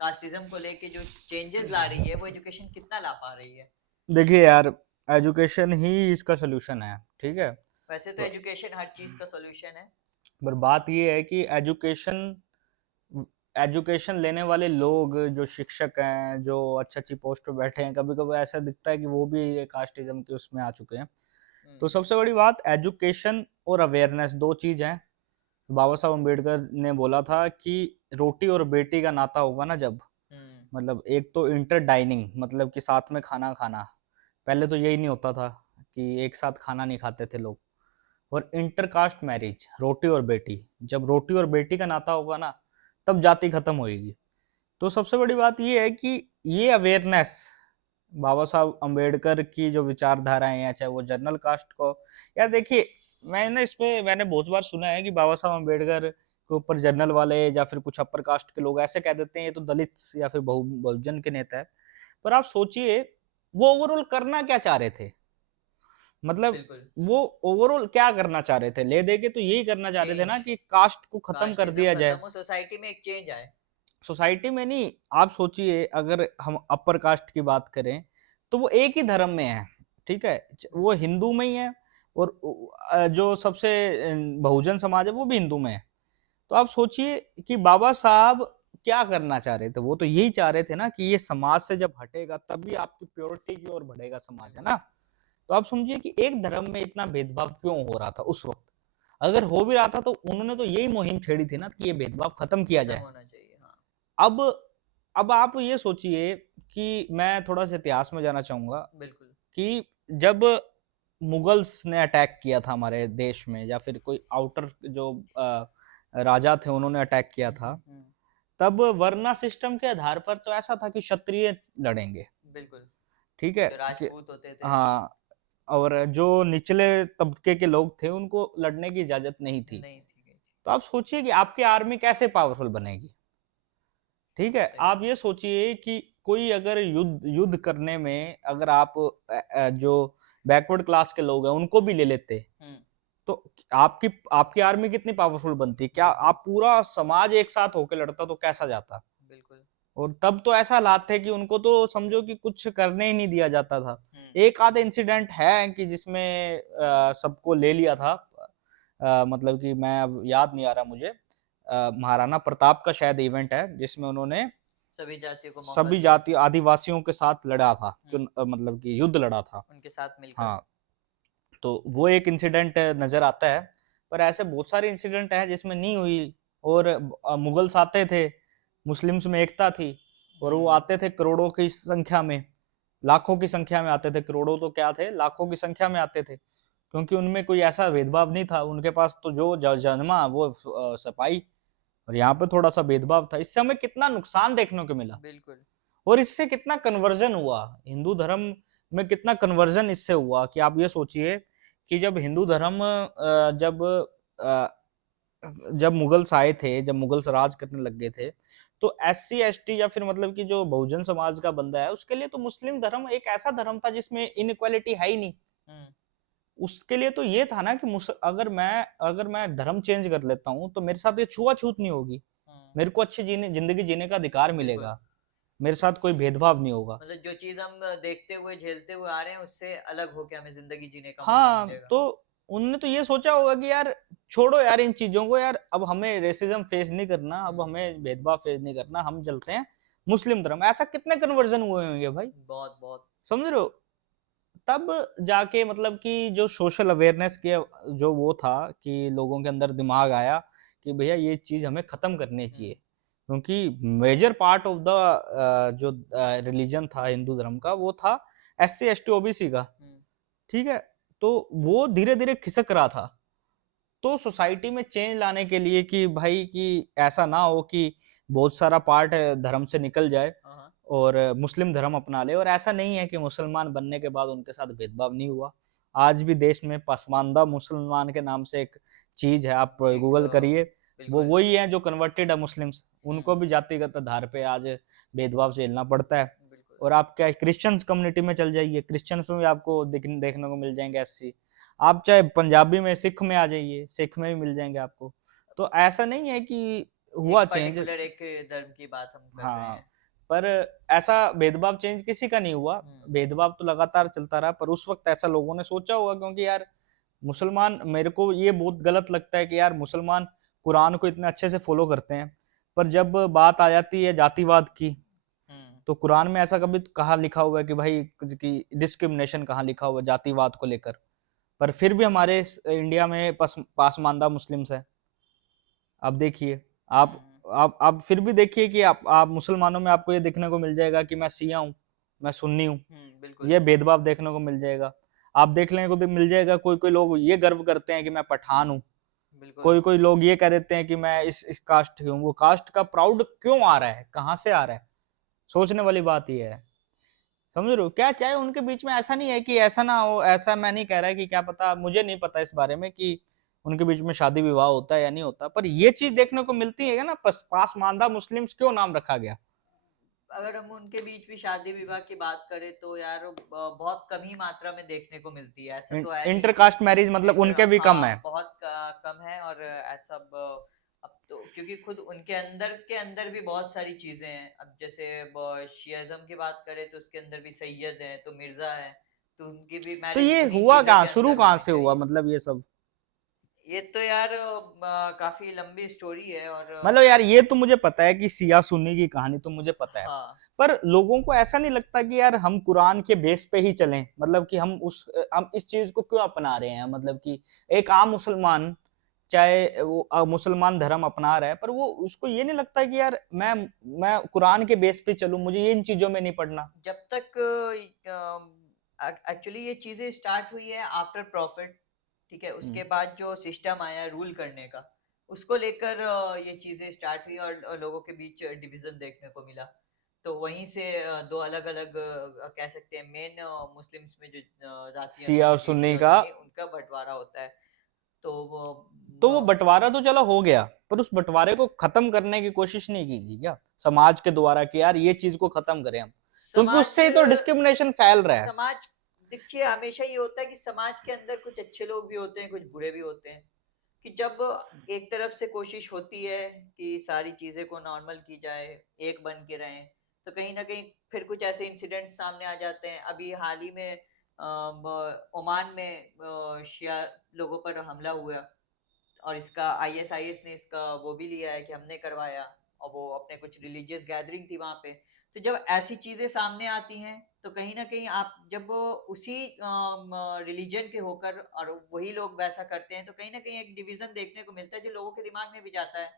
कास्टिज्म को लेके जो चेंजेस ला रही है, वो एजुकेशन कितना ला पा रही है? देखिए यार, एजुकेशन ही इसका सोल्यूशन है, ठीक है। वैसे तो तो एजुकेशन हर चीज का सॉल्यूशन है। पर बात ये है कि एजुकेशन लेने वाले लोग, जो शिक्षक हैं, जो अच्छी अच्छी पोस्ट पे बैठे हैं, कभी कभी ऐसा दिखता है कि वो भी कास्टिज्म के उसमें आ चुके हैं। तो सबसे बड़ी बात, एजुकेशन और अवेयरनेस दो चीज हैं। बाबा साहब अम्बेडकर ने बोला था कि रोटी और बेटी का नाता होगा ना जब, हम्म, मतलब एक तो इंटर डाइनिंग, मतलब कि साथ में खाना खाना, पहले तो यही नहीं होता था कि एक साथ खाना नहीं खाते थे लोग। और इंटरकास्ट मैरिज, रोटी और बेटी, जब रोटी और बेटी का नाता होगा ना, तब जाति खत्म होएगी। तो सबसे बड़ी बात ये है कि ये अवेयरनेस, बाबा साहब अम्बेडकर की जो विचारधाराएं हैं, चाहे वो जनरल कास्ट को, यार देखिए, मैंने बहुत बार सुना है कि बाबा साहब अम्बेडकर के ऊपर जनरल वाले या फिर कुछ अपर कास्ट के लोग ऐसे कह देते हैं ये तो दलित या फिर बहुजन के नेता है। पर आप सोचिए, वो ओवरऑल करना क्या चाह रहे थे, मतलब बिल्कुल। वो ओवरऑल क्या करना चाह रहे थे, ले दे के तो यही करना चाह रहे थे ना चेंज, कि कास्ट को खत्म कर कास्टिज्म दिया खत्म जाए। हो, सोसाइटी में एक चेंज आए। सोसाइटी में नहीं, आप सोचिए अगर हम अपर कास्ट की बात करें तो वो एक ही धर्म में है, ठीक है, वो हिंदू में ही है, और जो सबसे बहुजन समाज है वो भी हिंदू में है। तो आप सोचिए कि बाबा साहब क्या करना चाह रहे थे, वो तो यही चाह रहे थे ना कि ये समाज से जब हटेगा तभी आपकी प्योरिटी की ओर बढ़ेगा समाज, है बिल्कुल। ना। तो आप समझिए कि एक धर्म में इतना भेदभाव क्यों हो रहा था उस वक्त, अगर हो भी रहा था तो उन्होंने तो यही मुहिम छेड़ी थी ना कि ये भेदभाव खत्म किया खत्म जाए। होना चाहिए, हाँ। अब अब आप ये सोचिए कि मैं थोड़ा सा इतिहास में जाना चाहूंगा बिल्कुल। कि जब मुगल्स ने अटैक किया था हमारे देश में, या फिर कोई आउटर जो राजा थे उन्होंने अटैक किया था, हम्म, तब वर्ना सिस्टम के आधार पर तो ऐसा था कि क्षत्रिय लड़ेंगे, बिल्कुल। ठीक है, जो कि राजपूत होते थे। हाँ, और जो निचले तबके के लोग थे उनको लड़ने की इजाजत नहीं थी। नहीं थी गई थी। तो आप सोचिए कि आपकी आर्मी कैसे पावरफुल बनेगी, ठीक है। सही। आप ये सोचिए कि कोई अगर युद्ध युद्ध करने में अगर आप जो बैकवर्ड क्लास के लोग हैं उनको भी ले लेते, हम्म, तो आपकी आपकी आर्मी कितनी पावरफुल बनती, क्या बिल्कुल। आप पूरा समाज एक साथ होकर लड़ता तो कैसा जाता। बिल्कुल। और तब तो ऐसा हालात थे कि उनको तो समझो कि कुछ करने ही नहीं दिया जाता था। हम्म, एक आध इंसिडेंट है कि जिसमें सबको ले लिया था, मतलब कि मैं अब याद नहीं आ रहा मुझे, महाराणा प्रताप का शायद इवेंट है जिसमें उन्होंने सभी जातियों को मौका सभी दिया। जाति आदिवासियों के साथ लड़ा था, जो हम्म, मतलब कि युद्ध लड़ा था। उनके साथ मिलकर। हाँ, तो वो एक इंसिडेंट नजर आता है, पर ऐसे बहुत सारे इंसिडेंट हैं जिसमें नहीं हुई। और मुगल्स आते थे, मुस्लिम्स में एकता थी, और वो हम्म, आते थे करोड़ों की संख्या में, लाखों की संख्या में आते थे, करोड़ों तो क्या थे, लाखों की संख्या में आते थे, क्योंकि उनमें कोई ऐसा भेदभाव नहीं था, उनके पास तो जो जन्मा वो सपाई, और यहाँ पे थोड़ा सा भेदभाव था। इससे हमें कितना नुकसान देखने को मिला, बिल्कुल। और इससे कितना कन्वर्जन हुआ हिंदू धर्म में, कितना कन्वर्जन इससे हुआ कि आप ये सोचिए कि जब हिंदू धर्म अ, जब मुगल्स आए थे, जब मुगल्स राज करने लग गए थे, तो SC ST या फिर मतलब कि जो बहुजन समाज का बंदा है उसके लिए तो मुस्लिम धर्म एक ऐसा धर्म था जिसमें इनइक्वालिटी है ही नहीं। हम्म, उसके लिए तो ये था ना कि अगर मैं धर्म चेंज कर लेता हूँ तो मेरे साथ ये छुआछूत नहीं होगी, हम्म, मेरे को अच्छी जिंदगी जीने का अधिकार बिल्कुल। मिलेगा, मेरे साथ कोई भेदभाव नहीं होगा। मतलब जो चीज हम देखते हुए झेलते हुए आ रहे हैं उससे अलग होके हमें जिंदगी जीने का मौका हाँ, मिलेगा। तो उन्होंने तो ये सोचा होगा कि यार छोड़ो यार इन चीजों को यार, अब हमें रेसिज्म फेस नहीं करना, अब हमें भेदभाव फेस नहीं करना, हम चलते हैं मुस्लिम धर्म। ऐसा कितने कन्वर्जन हुए होंगे भाई, बहुत बहुत। समझ रहे हो? तब जाके मतलब कि जो सोशल अवेयरनेस के जो वो था कि लोगों के अंदर दिमाग आया कि भैया ये चीज हमें खत्म करनी चाहिए, क्योंकि मेजर पार्ट ऑफ द जो रिलीजन था हिंदू धर्म का, वो था SC ST OBC का, ठीक है? तो वो धीरे धीरे खिसक रहा था। तो सोसाइटी में चेंज लाने के लिए कि भाई कि ऐसा ना हो कि बहुत सारा पार्ट धर्म से निकल जाए हाँ, और मुस्लिम धर्म अपना ले, और ऐसा नहीं है कि मुसलमान बनने के बाद उनके साथ भेदभाव नहीं हुआ। आज भी देश में पसमानदा मुसलमान के नाम से एक चीज है, आप एक, गूगल करिए, वो बिल्कुल। वही है जो कन्वर्टेड है मुस्लिम्स, उनको भी जातिगत आधार पे आज भेदभाव झेलना पड़ता है। बिल्कुल। और आप क्या क्रिश्चियंस कम्युनिटी में चल जाइए, क्रिश्चियंस में भी आपको देखने को मिल जाएंगे SC। आप चाहे पंजाबी में सिख में आ जाइए, सिख में भी मिल जाएंगे आपको। तो ऐसा नहीं है कि हुआ एक चेंज, पर्टिकुलर एक धर्म की बात हम कर रहे हाँ, हैं। पर ऐसा भेदभाव चेंज किसी का नहीं हुआ, भेदभाव तो लगातार चलता रहा। पर उस वक्त ऐसा लोगों ने सोचा होगा, क्योंकि यार मुसलमान, मेरे को ये बहुत गलत लगता है कि यार मुसलमान कुरान को इतने अच्छे से फॉलो करते हैं, पर जब बात आ जाती है जातिवाद की, तो कुरान में ऐसा कभी कहाँ लिखा हुआ है कि भाई कि डिस्क्रिमिनेशन कहाँ लिखा हुआ है जातिवाद को लेकर? पर फिर भी हमारे इंडिया में पासमानदा मुस्लिम्स है। आप देखिए, आप आप फिर भी देखिए कि आप मुसलमानों में आपको ये देखने को मिल जाएगा कि मैं शिया हूँ, मैं सुन्नी हूँ, बिल्कुल। ये भेदभाव देखने को मिल जाएगा। आप देखने को मिल जाएगा, कोई कोई लोग ये गर्व करते हैं कि मैं पठान हूँ, बिल्कुल। कोई कोई लोग ये कह देते हैं कि मैं इस कास्ट की हूँ। वो कास्ट का प्राउड क्यों आ रहा है, कहाँ से आ रहा है? सोचने वाली बात ये है, समझ रहे हो? क्या चाहे उनके बीच में ऐसा नहीं है कि ऐसा ना हो, ऐसा मैं नहीं कह रहा कि क्या पता, मुझे नहीं पता इस बारे में कि उनके बीच में शादी विवाह होता है या नहीं होता, पर ये चीज देखने को मिलती है ना, पासमानदा मुस्लिम्स क्यों नाम रखा गया? अगर हम उनके बीच भी शादी विवाह की बात करें तो यार बहुत कम ही मात्रा में देखने को मिलती है। ऐसा तो है नहीं कि इंटरकास्ट मैरिज मतलब उनके भी कम है। बहुत कम है। और ऐसा अब तो क्योंकि खुद उनके अंदर भी बहुत सारी चीजें हैं। अब जैसे शियाज़म की बात करें तो उसके अंदर भी सैयद है तो मिर्जा है, तो उनकी भी तो मैरिज ये उन्हीं हुआ चीजों कहाँ, के शुरू अंदर कहाँ होनी से हुआ, चाहिए। मतलब ये सब? ये तो यार काफी लंबी स्टोरी है। और मतलब यार ये तो मुझे पता है कि सिया सुन्नी की कहानी तो मुझे पता है, हाँ, पर लोगों को ऐसा नहीं लगता कि यार हम कुरान के बेस पे ही चलें? मतलब कि हम इस चीज को क्यों अपना रहे हैं? मतलब कि एक आम मुसलमान, चाहे वो मुसलमान धर्म अपना रहा है, पर वो उसको ये नहीं लगता कि यार मैं कुरान के बेस पे चलूं, मुझे ये इन चीजों में नहीं पढ़ना। जब तक एक्चुअली ये चीजें स्टार्ट हुई है आफ्टर प्रॉफिट, ठीक है, उसके बाद जो सिस्टम आया रूल करने का, उसको लेकर ये चीजें स्टार्ट हुई और लोगों के बीच डिवीजन देखने को मिला। तो वहीं से दो अलग अलग कह सकते हैं मेन मुस्लिम्स में जो जातियां शिया हैं, और जो सुन्नी शिया और का, सुन्नी, उनका बंटवारा होता है। तो तो वो बंटवारा तो चलो हो गया, पर उस बंटवारे को खत्म करने की कोशिश नहीं की गई क्या समाज के द्वारा कि यार ये चीज को खत्म करें हम? क्योंकि समाज उससे ही तो डिस्क्रिमिनेशन फैल रहा है। समाज देखिए, हमेशा ये होता है कि समाज के अंदर कुछ अच्छे लोग भी होते हैं, कुछ बुरे भी होते हैं। कि जब एक तरफ से कोशिश होती है कि सारी चीजें को नॉर्मल की जाए, एक बन के रहें, तो कहीं ना कहीं फिर कुछ ऐसे इंसिडेंट सामने आ जाते हैं। अभी हाल ही में ओमान में शिया लोगों पर हमला हुआ, और इसका आईएसआईएस ने इसका वो भी लिया है कि हमने करवाया, और वो अपने कुछ रिलीजियस गैदरिंग थी वहां पे। तो जब ऐसी चीजें सामने आती हैं तो कहीं ना कहीं आप जब उसी रिलीजन के होकर और वही लोग वैसा करते हैं, तो कहीं ना कहीं एक डिवीजन देखने को मिलता है जो लोगों के दिमाग में भी जाता है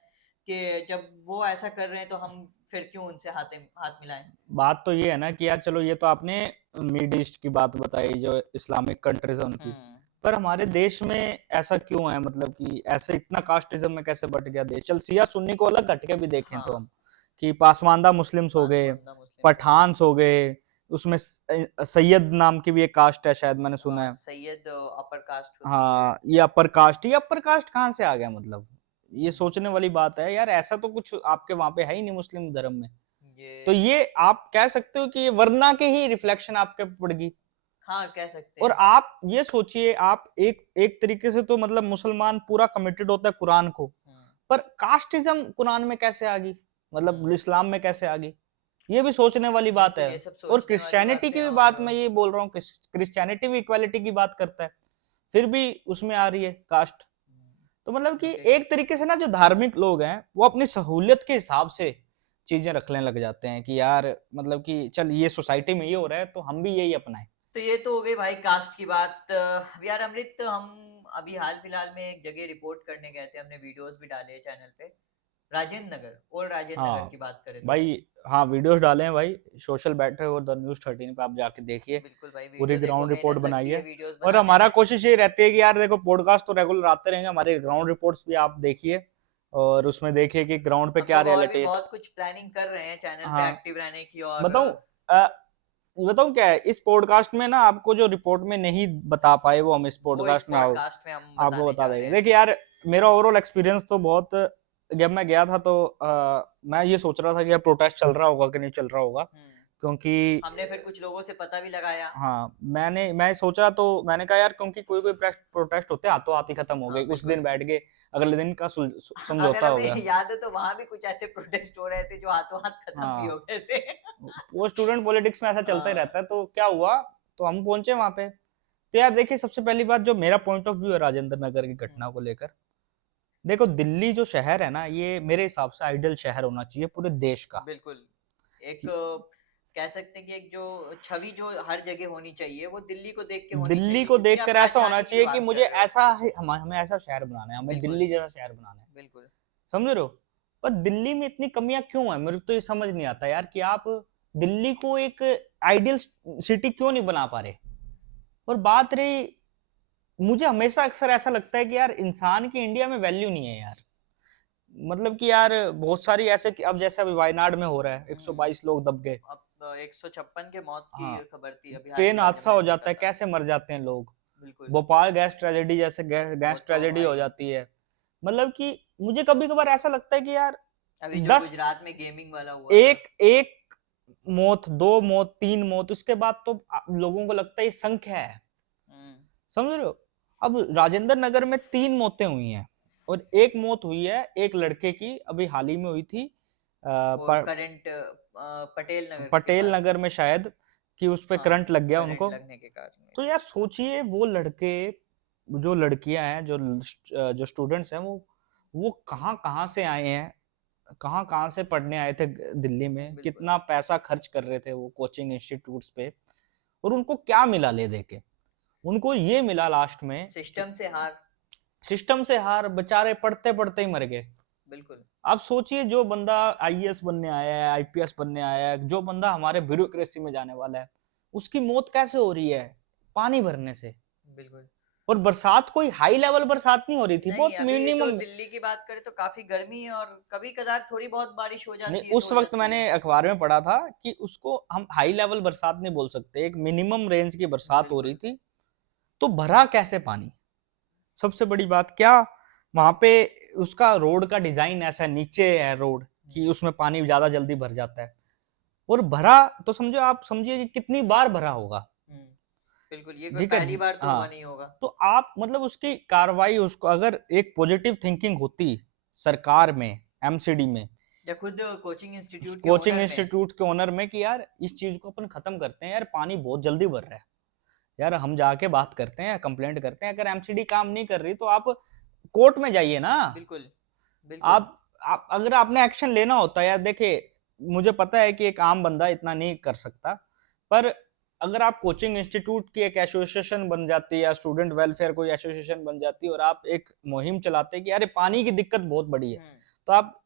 कि जब वो ऐसा कर रहे हैं तो हम फिर क्यों उनसे हाथ मिलाएं। बात तो ये है ना कि यार चलो ये तो आपने मिड ईस्ट की बात बताई, जो इस्लामिक कंट्रीज है उनकी, पर हमारे देश में ऐसा क्यों है? मतलब कि ऐसे इतना कास्टिज्म में कैसे बट गया देश? चल सिया सुन्नी को अलग हटके भी देखें तो हम, कि पासमानदा मुस्लिम्स हो गए, पठान्स हो गए, उसमें सैयद नाम की भी एक कास्ट है शायद, मैंने सुना है। सैयद अपर कास्ट होती है। हाँ, ये अपर कास्ट, ये अपर कास्ट कहाँ से आ गया? मतलब ये सोचने वाली बात है यार, ऐसा तो कुछ आपके वहां पे है ही नहीं मुस्लिम धर्म में। तो ये आप कह सकते हो कि ये वरना के ही रिफ्लेक्शन आपके पे पड़गी। हाँ, कह सकते और हैं। आप ये सोचिए, आप एक एक तरीके से तो मतलब मुसलमान पूरा कमिटेड होता है कुरान को, पर कास्टिज्म कुरान में कैसे आ गई? मतलब इस्लाम में कैसे आ गई? ये भी सोचने वाली बात बिल्कुल, है। ये सब और सोचने वाली क्रिश्चियनिटी बातें। की भी और बात मैं ये बोल रहा हूँ, क्रिश्चियनिटी भी इक्वालिटी की बात करता है। फिर भी उसमें आ रही है कास्ट। तो मतलब कि Okay. एक तरीके से ना जो धार्मिक लोग हैं वो अपनी सहूलियत के हिसाब से चीजें रखने लग जाते हैं कि यार मतलब कि चल ये सोसाइटी में ये हो रहा है तो हम भी यही अपनाएं। तो ये तो हो गई भाई कास्ट की बात। यार अमृत, हम अभी हाल फिलहाल में एक जगह रिपोर्ट करने गए थे, हमने वीडियोस भी डाले हैं चैनल पे, राजेंद्र नगर, और राजेंद्र नगर हाँ की बात करें तो। भाई, हाँ वीडियोस डाले हैं भाई, सोशल बैठे और द न्यूज़ 13 पे आप जाके देखिए, बिल्कुल भाई, पूरी वीडियो देखो, ग्राउंड रिपोर्ट मेहनत बनाई लगती है है। वीडियोस और बनाने हमारा में। कोशिश ये रहती है कि यार देखो पॉडकास्ट तो रेगुलर आते रहेंगे, हमारे ग्राउंड रिपोर्ट्स भी आप देखिए और उसमें देखिए कि ग्राउंड पे हम क्या लोग और भी रियलिटी है। बहुत कुछ प्लानिंग कर रहे हैं चैनल पे हाँ एक्टिव रहने की, और बताऊं, अ, बताऊं क्या है इस पॉडकास्ट में ना, आपको जो रिपोर्ट में नहीं बता पाए वो हम इस वो इस पॉडकास्ट में पॉडकास्ट में हम आपको बताने बता जा रहे देंगे। हैं। देखिए यार मेरा ओवरऑल एक्सपीरियंस तो बहुत, जब मैं गया था तो मैं ये सोच रहा था कि यार प्रोटेस्ट चल रहा होगा कि नहीं चल रहा होगा, हम्म। क्योंकि हमने फिर कुछ लोगों से पता भी लगाया। हाँ मैं सोचा तो मैंने कहा यार क्योंकि कोई कोई प्रोटेस्ट होते हाथों हाथ ही खत्म हो हाँ गए, उस दिन बिल्कुल। बैठ गए, अगले दिन का अगर समझौता हो हमें गया। याद हो तो वहां भी कुछ ऐसे प्रोटेस्ट हो रहे थे जो हाथों हाथ खत्म भी हाँ हो गए थे। वो स्टूडेंट पॉलिटिक्स में ऐसा चलता ही हाँ। रहता है। तो क्या हुआ, तो हम पहुंचे वहां पे। तो यार देखिए सबसे पहली बात जो मेरा पॉइंट ऑफ व्यू है राजेंद्र नगर की हम्म, घटना को लेकर, देखो दिल्ली जो शहर है ना ये मेरे हिसाब से आइडियल शहर होना चाहिए पूरे देश का। बिल्कुल। एक कि कह सकते हैं कि एक जो छवि जो हर जगह होनी चाहिए वो दिल्ली को देख के होनी दिल्ली चाहिए, को क्योंकि आप देखकर ऐसा होना राजधानी की चाहिए कि बात कर मुझे रहे हो। ऐसा हमें ऐसा शहर बनाना है, हमें बिल्कुल। दिल्ली जैसा शहर बनाना है। बिल्कुल। समझ रहे हो? पर दिल्ली में इतनी कमियां क्यों है, मेरे को तो ये समझ नहीं आता यार कि आप दिल्ली को एक आइडियल सिटी क्यों नहीं बना पा रहे। और बात रही, मुझे हमेशा अक्सर ऐसा लगता है कि यार इंसान की इंडिया में वैल्यू नहीं है यार। मतलब कि यार बहुत सारी ऐसे कि अब जैसे अभी वायनाड में हो रहा है, हम्म। 122 लोग दब गए। अब 156 के मौत की हाँ खबर थी अभी हाल ट्रेन फिलहाल में हादसा हो मैंने देखा जाता है, था। कैसे मर जाते हैं लोग। बिल्कुल। भोपाल गैस ट्रेजेडी जैसे वो गैस तो ट्रेजेडी हो भाई, जाती है। मतलब कि मुझे कभी कभार ऐसा लगता है कि यार अभी जो 10, गुजरात में गेमिंग वाला हुआ था। एक एक मौत, दो मौत, तीन मौत, उसके बाद तो लोगों को लगता है ये संख्या है। हम्म। समझ रहे हो? अब राजेंद्र नगर में 3 मौतें हुई हैं और एक मौत हुई है एक लड़के की, अभी हाल ही में हुई थी वो करंट पटेल नगर के पटेल पास। नगर में शायद, कि उस पे हाँ, करंट लग गया करंट उनको। लगने के कारण हुई तो थी। यार सोचिए वो लड़के, जो लड़कियां हैं, जो स्टूडेंट्स हैं, वो कहाँ कहाँ से आए हैं, कहाँ कहाँ से पढ़ने आए थे दिल्ली में, बिल्कुल। कितना पैसा खर्च कर रहे थे वो कोचिंग इंस्टीट्यूट्स पे, और उनको क्या मिला ले दे के? उनको ये मिला लास्ट में कि सिस्टम से हार। सिस्टम से हार, बेचारे पढ़ते पढ़ते ही मर गए। बिल्कुल। आप सोचिए जो बंदा आईएएस बनने आया है, आईपीएस बनने आया है, जो बंदा हमारे ब्यूरोक्रेसी में जाने वाला है, उसकी मौत कैसे हो रही है? पानी भरने से। बिल्कुल। और बरसात कोई हाई लेवल बरसात नहीं हो रही थी, नहीं, बहुत अभी जो मिनिमम। दिल्ली की बात करें तो काफी गर्मी है, और कभी कदार थोड़ी बहुत बारिश हो नहीं जाती है तो उस हो वक्त जाती मैंने है। अखबार में पढ़ा था कि उसको हम हाई लेवल बरसात नहीं बोल सकते, एक मिनिमम रेंज की बरसात हो रही बिल्कुल। थी। तो भरा कैसे पानी? सबसे बड़ी बात क्या, वहां पे उसका रोड का डिजाइन ऐसा नीचे है रोड, कि उसमें पानी ज्यादा जल्दी भर जाता है। और भरा तो समझो, आप समझिए कि कितनी बार भरा होगा। हम्म। बिल्कुल, ये कोई ठीक है पहली बार तो हाँ। हुआ नहीं होगा। तो आप मतलब उसकी कार्रवाई, उसको अगर एक पॉजिटिव थिंकिंग होती सरकार में, एमसीडी में, या खुद कोचिंग इंस्टीट्यूट के कोचिंग ओनर में। इंस्टीट्यूट के ओनर में, कि यार इस चीज को अपन खत्म करते हैं यार, पानी बहुत जल्दी भर रहा है, यार हम जाके बात करते हैं, कंप्लेंट करते हैं, अगर एमसीडी काम नहीं कर रही तो आप कोर्ट में जाइए ना। बिल्कुल। बिल्कुल। आप अगर आपने एक्शन लेना होता है यार, देखिए मुझे पता है कि एक आम बंदा इतना नहीं कर सकता, पर अगर आप कोचिंग इंस्टीट्यूट की एक एसोसिएशन बन जाती है या स्टूडेंट वेलफेयर कोई एसोसिएशन बन जाती है और आप एक मुहिम चलाते कि अरे पानी की दिक्कत बहुत बड़ी है, हम्म। तो आप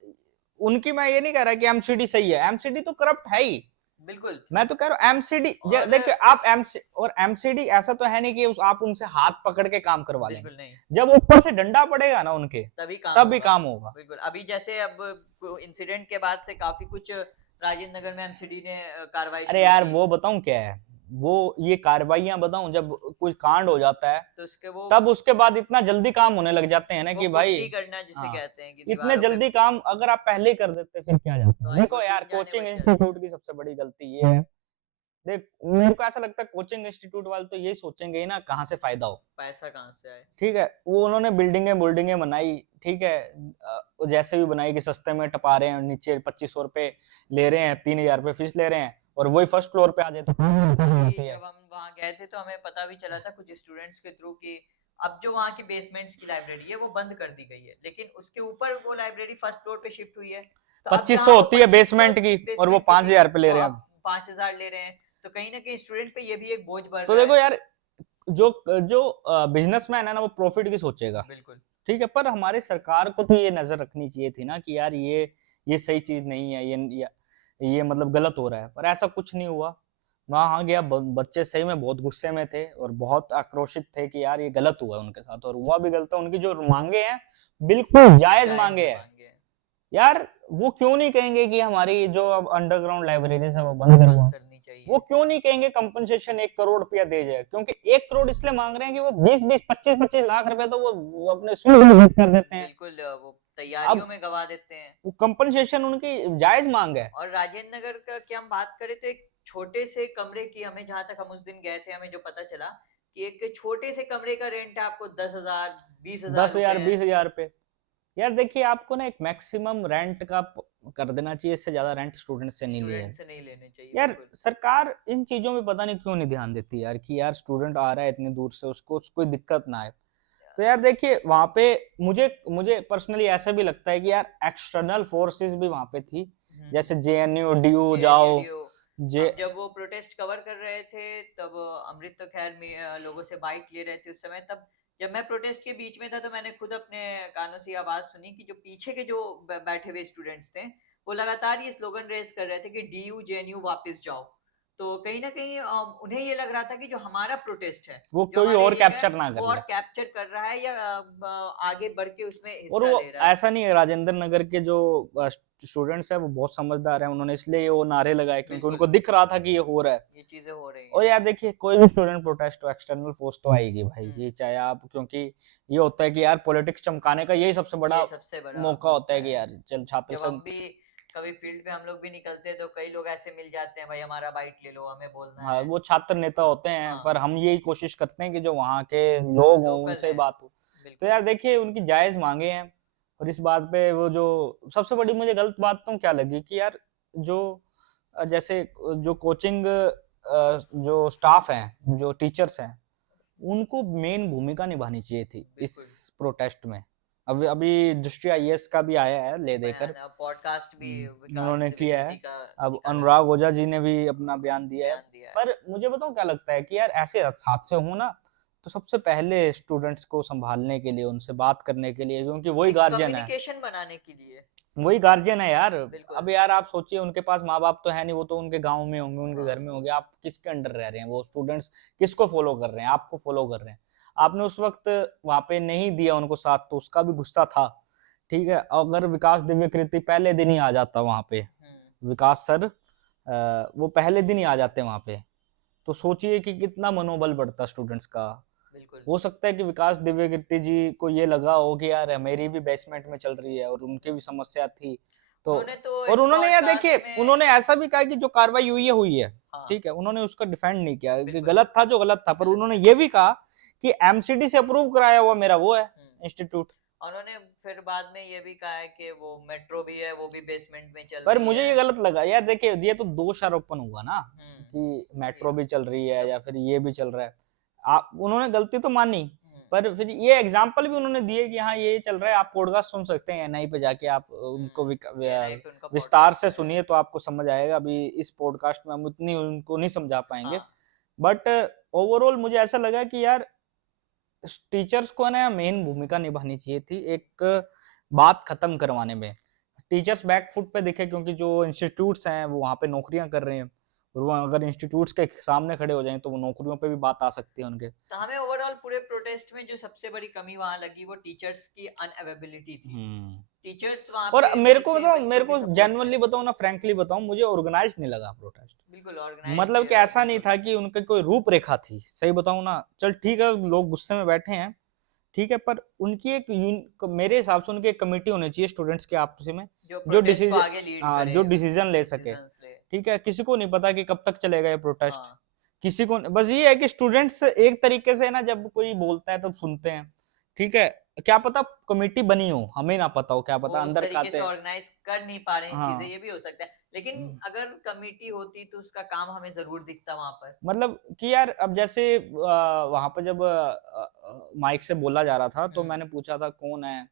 उनकी, मैं ये नहीं कह रहा कि एमसीडी सही है, एमसीडी तो करप्ट है ही। बिल्कुल। मैं तो कह रहा हूँ एमसीडी, और देखिए आप एमसी और एमसीडी ऐसा तो है नहीं कि आप उनसे हाथ पकड़ के काम करवा लेंगे, बिल्कुल नहीं, जब ऊपर से डंडा पड़ेगा ना उनके, तभी काम तब भी होगा। काम होगा। बिल्कुल, अभी जैसे अब इंसिडेंट के बाद से काफी कुछ राजेंद्र नगर में एमसीडी ने कार्रवाई अरे शुरू यार की। वो बताऊं क्या है, वो ये कार्रवाइयां बताऊं, जब कोई कांड हो जाता है तो उसके वो तब उसके बाद इतना जल्दी काम होने लग जाते हैं ना वो कि भाई, पुट्टी करना जिसे हाँ, कहते हैं कि इतने दीवारों पे, जल्दी काम अगर आप पहले ही कर देते फिर क्या तो जाता। आई वो देखो यार चुन जाने कोचिंग वही जल्दी इंस्टीट्यूट था। की सबसे बड़ी गलती ये है, देख मेरे को ऐसा लगता है कोचिंग इंस्टीट्यूट वाले तो यही सोचेंगे ही ना कहाँ से फायदा हो। पैसा कहाँ से आए। ठीक है वो उन्होंने बिल्डिंगें बिल्डिंगें बनाई, ठीक है जैसे भी बनाई कि सस्ते में टपा रहे हैं, नीचे 2500 रुपए ले रहे हैं, 3000 रुपए फीस ले रहे हैं, और वही फर्स्ट फ्लोर पे आ जाए तो अभी होती है। जब हम वहाँ गए थे तो हमें पता भी चला था कुछ स्टूडेंट्स के थ्रू कि अब जो वहाँ की बेसमेंट्स की लाइब्रेरी है वो बंद कर दी गई है, लेकिन उसके ऊपर वो लाइब्रेरी फर्स्ट फ्लोर पे शिफ्ट हुई है। तो अब 2500 जहाँ वो होती है 2500 बेसमेंट की और वो बेसमेंट की थी 5000 पे ले वो रहे हैं अब 5000 ले रहे हैं। तो कहीं ना कहीं स्टूडेंट पे ये भी एक बोझ बढ़ तो रहा देखो है। यार, जो जो बिजनेसमैन है ना वो प्रॉफिट की सोचेगा, बिल्कुल। ठीक है, पर हमारी सरकार को तो ये नजर रखनी चाहिए थी ना कि यार ये सही चीज नहीं है, ये मतलब गलत हो रहा है, पर ऐसा कुछ नहीं हुआ। वहां गया, बच्चे सही में बहुत गुस्से में थे और बहुत आक्रोशित थे कि यार ये गलत हुआ उनके साथ, और हुआ भी गलत है। उनकी जो मांगे हैं बिल्कुल जायज मांगे हैं मांगे हैं। यार। वो क्यों नहीं कहेंगे कि हमारी जो अब अंडरग्राउंड लाइब्रेरीज है वो बंद करवाओ? करनी वो चाहिए। क्यों नहीं कहेंगे कंपनसेशन 1 करोड़ रुपया दे जाए? क्योंकि 1 करोड़ इसलिए मांग रहे हैं कि वो 20-20, 25-25 लाख रुपए तो वो अपने स्कूल में खर्च कर देते हैं। बिल्कुल वो तैयारियों अब में गवा देते हैं। वो कंपनसेशन उनकी जायज मांग है। और राजेंद्र नगर का की हम बात करें तो एक छोटे से कमरे की, हमें जहां तक हम उस दिन गए थे हमें जो पता चला कि एक छोटे से कमरे का रेंट है आपको 10,000 20,000 10,000, रुपए है। 20,000 पे। यार देखिए, आपको ना एक मैक्सिमम रेंट का कर देना चाहिए, इससे ज्यादा रेंट स्टूडेंट से नहीं लिया स्टूडेंट है। से नहीं लेने चाहिए, यार बिल्कुल। सरकार इन चीजों में पता नहीं क्यों नहीं ध्यान देती यार, कि यार स्टूडेंट आ रहा है इतनी दूर से, उसको कोई दिक्कत ना आए। तो यार देखिए वहां पे मुझे मुझे पर्सनली ऐसा भी लगता है कि यार एक्सटर्नल फोर्सेस भी वहां पे थी, जैसे जेएनयू डीयू जाओ जेएनयू जे अब जब वो प्रोटेस्ट कवर कर रहे थे तब अमृत तो खैर लोगों से बाइट ले रहे थे उस समय। तब जब मैं प्रोटेस्ट के बीच में था तो मैंने खुद अपने कानों से ये आवाज सुनी कि जो पीछे के जो बैठे हुए स्टूडेंट्स थे वो लगातार ये स्लोगन रेज कर रहे थे कि डीयू जेएनयू वापस जाओ। तो कहीं ना कहीं उन्हें ये लग रहा था कि जो हमारा प्रोटेस्ट है, वो जो कोई हमारे और एक है, कैप्चर ना वो कर और ले। कैप्चर कर रहा है या आगे बढ़ के उसमें और हिस्सा वो ले रहा है। ऐसा नहीं है, राजेंद्र नगर के जो स्टूडेंट्स हैं वो बहुत समझदार हैं, उन्होंने इसलिए वो नारे लगाए क्योंकि बिल्कुल उनको दिख रहा था कि ये हो रहा है। ये चीजें हो रही और हैं। यार देखिए, कोई भी स्टूडेंट प्रोटेस्ट हो, एक्सटर्नल फोर्स तो आएगी भाई, हम्म, ये चाहे आप, क्योंकि ये होता है कि यार पॉलिटिक्स चमकाने का यही सबसे बड़ा ये सबसे बड़ा मौका होता मौका है है। कि यार चल छात्र जब हम संघ। भी कभी फील्ड पे हम लोग भी निकलते हैं तो कई लोग ऐसे मिल जाते हैं, भाई हमारा बाइट ले लो, हमें बोलना हाँ, है। वो छात्र नेता होते हैं, हाँ, पर हम यही कोशिश करते हैं कि जो वहाँ के लोग हों लोकल उनसे है। बात हो। तो बिल्कुल। यार देखिए, उनकी जायज मांगे हैं। और इस बात पे वो जो सबसे बड़ी मुझे गलत बात तो क्या लगी कि यार जो जैसे जो कोचिंग जो स्टाफ हैं, जो टीचर्स हैं, उनको मेन भूमिका निभानी चाहिए थी इस बिल्कुल प्रोटेस्ट में। अभी अभी दृष्टि आईएएस का भी आया है ले देकर, बयान पॉडकास्ट भी विकास उन्होंने किया है। द्विवेदी का अब निकाला है, अनुराग ओझा जी ने भी अपना बयान दिया है। बयान दिया है। पर मुझे बताऊं क्या लगता है कि यार ऐसे हादसे हो ना, तो सबसे पहले स्टूडेंट्स को संभालने के लिए, उनसे बात करने के लिए, क्योंकि वही एक गार्जियन है, कम्युनिकेशन बनाने के लिए। वही गार्जियन है यार। बिल्कुल। अब यार आप सोचिए, उनके पास माँ बाप तो है नहीं, वो तो उनके गांव में होंगे, उनके घर हाँ, में होंगे, आप किसके अंडर रह रहे हैं? वो स्टूडेंट्स किसको फॉलो कर रहे हैं? आपको फॉलो कर रहे हैं। आपने उस वक्त वहां पे नहीं दिया उनको साथ, तो उसका भी गुस्सा था, ठीक है। अगर विकास दिव्यकृति पहले दिन ही आ जाता वहां पे, विकास सर वो पहले दिन ही आ जाते वहां पे, तो सोचिए कि कितना मनोबल बढ़ता स्टूडेंट्स का। बिल्कुल। हो सकता है कि विकास दिव्यकीर्ति जी को ये लगा हो कि यार मेरी भी बेसमेंट में चल रही है और उनकी भी समस्या थी, तो उन्होंने तो और एक उन्होंने यार देखिए, पॉडकास्ट में। उन्होंने ऐसा भी कहा कि जो कार्रवाई हुई है, हाँ, ठीक है, उन्होंने उसका डिफेंड नहीं किया कि बिल्कुल गलत था जो गलत था, पर गलत उन्होंने है। ये भी कहा कि एमसीडी से अप्रूव कराया हुआ मेरा वो है इंस्टीट्यूट। उन्होंने फिर बाद में ये भी कहा है कि वो मेट्रो भी है, वो भी बेसमेंट में चल पर रही मुझे ये है। गलत लगा यार, देखिए ये तो दोषारोपण हुआ ना कि सही मेट्रो है। भी चल रही है जब या फिर ये भी चल रहा है। आप उन्होंने गलती तो मानी, हम्म, पर फिर ये एग्जाम्पल भी उन्होंने दिए कि हाँ ये चल रहा है, आप पॉडकास्ट सुन सकते हैं एनआई पे जाके, आप उनको एनआई पे उनका विस्तार पॉडकास्ट से है। सुनिए तो आपको समझ आएगा। अभी इस पॉडकास्ट में हम उतनी उनको नहीं समझा पाएंगे, हाँ, बट ओवरऑल मुझे ऐसा लगा कि यार टीचर्स को ना मेन भूमिका निभानी चाहिए थी एक बात खत्म करवाने में। टीचर्स बैक फुट पे दिखे क्योंकि जो इंस्टीट्यूट्स हैं वो वहाँ पे नौकरियां कर रहे हैं, और वो अगर इंस्टीट्यूट्स के सामने खड़े हो जाएं तो वो नौकरियों पे भी बात आ सकती है उनके। तो हमें ओवरऑल पूरे प्रोटेस्ट में जो सबसे बड़ी कमी वहां लगी वो टीचर्स की अनअवेलेबिलिटी थी। हम्म। टीचर्स वहां और पे मेरे नहीं को थे बताओ, बच्चों मेरे के को सपोर्ट में। जेन्युइनली बताऊं ना, फ्रैंकली बताऊं, मुझे ऑर्गेनाइज नहीं लगा प्रोटेस्ट। बिल्कुल ऑर्गेनाइज्ड मतलब कि ऐसा नहीं बिल्कुल। था कि उनके कोई रूपरेखा थी, सही बताऊं ना, चल ठीक है लोग गुस्से में बैठे हैं, ठीक है, पर उनकी मेरे हिसाब से उनकी एक कमेटी होनी चाहिए स्टूडेंट्स के आपस में, जो जो प्रोटेस्ट को डिसीजन, आगे लीड हाँ, करे, जो डिसीजन ले सके। डिसीजंस ले। ठीक है, किसी को नहीं पता कि कब तक चलेगा ये प्रोटेस्ट, हाँ, किसी को बस ये है कि स्टूडेंट्स एक तरीके से ना जब कोई बोलता है तब सुनते हैं, ठीक है, क्या पता कमेटी बनी हो, हमें ना पता हो, क्या वो पता उस अंदर तरीके खाते से हैं। ऑर्गेनाइज कर नहीं पा रहे हैं चीजें, हाँ। ये भी हो सकता है, लेकिन अगर कमेटी होती तो उसका काम हमें जरूर दिखता वहां पर। मतलब कि यार अब जैसे वहां पर जब माइक से बोला जा रहा था तो मैंने पूछा था कौन है,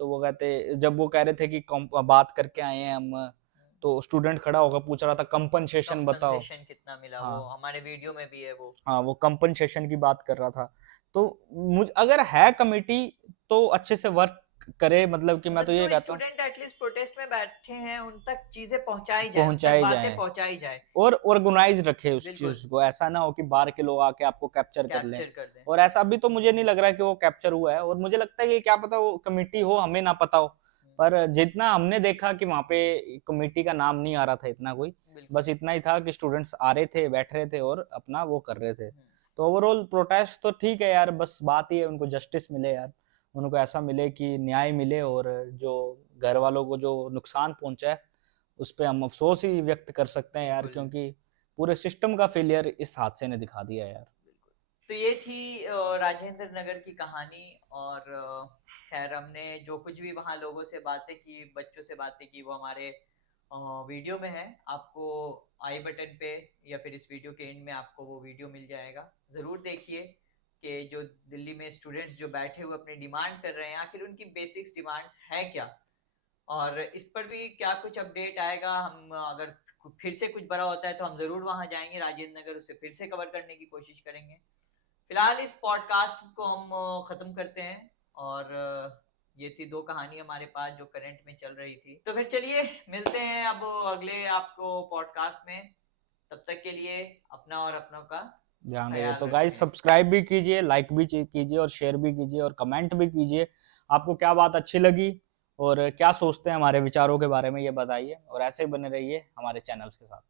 तो वो कहते, जब वो कह रहे थे कि बात करके आए हैं हम, तो स्टूडेंट खड़ा होकर पूछ रहा था कंपनसेशन बताओ। कंपनसेशन कितना मिला, वो हाँ हमारे वीडियो में भी है वो। हाँ, वो कंपनसेशन की बात कर रहा था। तो मुझ अगर है कमेटी तो अच्छे से वर्क करे, मतलब कि मैं तो मतलब ये जो कहता हूँ स्टूडेंट एटलीस्ट प्रोटेस्ट में बैठे हैं उन तक चीजें पहुंचाई जाए, उन तक पहुंचाए बातें जाएं पहुंचाई जाए। और ऑर्गेनाइज रखे उस बिल्कुल, चीज को, ऐसा ना हो कि बाहर के लोग आके आपको कैप्चर कर लें। कैप्चर कर दें। और ऐसा भी तो मुझे नहीं लग रहा कि वो कैप्चर हुआ है, और मुझे लगता है कि क्या पता वो कमेटी हो, हमें ना पता हो। पर जितना हमने देखा कि वहां पे कमेटी का नाम नहीं आ रहा था इतना कोई, बिल्कुल। बस इतना ही था कि स्टूडेंट्स आ रहे थे, बैठ रहे थे और अपना वो कर रहे थे। हम्म, तो ओवरऑल प्रोटेस्ट तो ठीक है यार, बस बात ये है उनको जस्टिस मिले यार, उनको ऐसा मिले कि न्याय मिले, और जो घर वालों को जो नुकसान पहुंचा है उस पे हम अफसोस ही व्यक्त कर सकते हैं यार, बिल्कुल, क्योंकि पूरे सिस्टम का फेलियर इस हादसे ने दिखा दिया यार। बिल्कुल। तो ये थी राजेंद्र नगर की कहानी। और खैर हमने जो कुछ भी वहाँ लोगों से बातें की, बच्चों से बातें की, वो हमारे वीडियो में है। आपको आई बटन पे या फिर इस वीडियो के एंड में आपको वो वीडियो मिल जाएगा, जरूर देखिए कि जो दिल्ली में स्टूडेंट्स जो बैठे हुए अपने डिमांड कर रहे हैं, आखिर उनकी बेसिक्स डिमांड्स है क्या, और इस पर भी क्या कुछ अपडेट आएगा। हम अगर फिर से कुछ बड़ा होता है तो हम जरूर वहां जाएंगे राजेंद्र नगर, उसे फिर से कवर करने की कोशिश करेंगे। फिलहाल इस पॉडकास्ट को हम खत्म करते हैं। और ये थी दो कहानी हमारे पास जो करंट में चल रही थी। तो फिर चलिए मिलते हैं अब अगले आपको पॉडकास्ट में। तब तक के लिए अपना और अपनों का ध्यान रखिए। ख्याल तो गाइस रखें। सब्सक्राइब भी कीजिए, लाइक भी कीजिए और शेयर भी कीजिए और कमेंट भी कीजिए, आपको क्या बात अच्छी लगी और क्या सोचते हैं हमारे विचारों के बारे में, ये बताइए, और ऐसे ही बने रहिए हमारे चैनल्स के साथ।